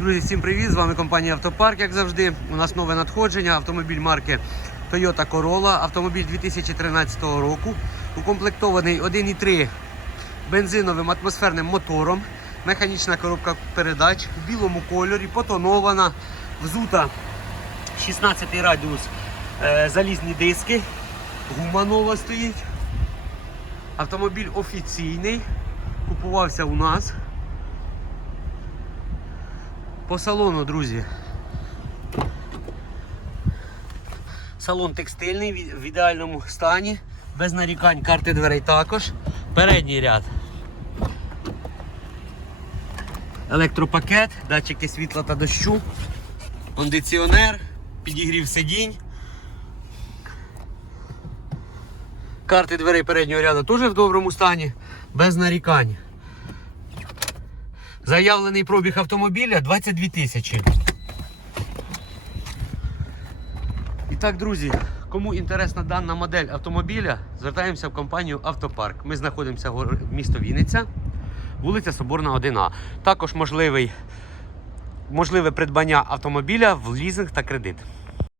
Друзі, всім привіт! З вами компанія Автопарк, як завжди. У нас нове надходження. Автомобіль марки Toyota Corolla. Автомобіль 2013 року. Укомплектований 1,3 бензиновим атмосферним мотором. Механічна коробка передач в білому кольорі, потонована, взута 16 радіус, е, залізні диски. Гума нова стоїть. Автомобіль офіційний. Купувався у нас. По салону, друзі. Салон текстильний в ідеальному стані, без нарікань, карти дверей також. Передній ряд. Електропакет, датчики світла та дощу, кондиціонер, підігрів сидінь. Карти дверей переднього ряду теж в доброму стані, без нарікань. Заявлений пробіг автомобіля 22 тисячі. І так, друзі, кому інтересна дана модель автомобіля, звертаємося в компанію Автопарк. Ми знаходимося в місто Вінниця, вулиця Соборна 1А. Також можливий, можливе придбання автомобіля в лізинг та кредит.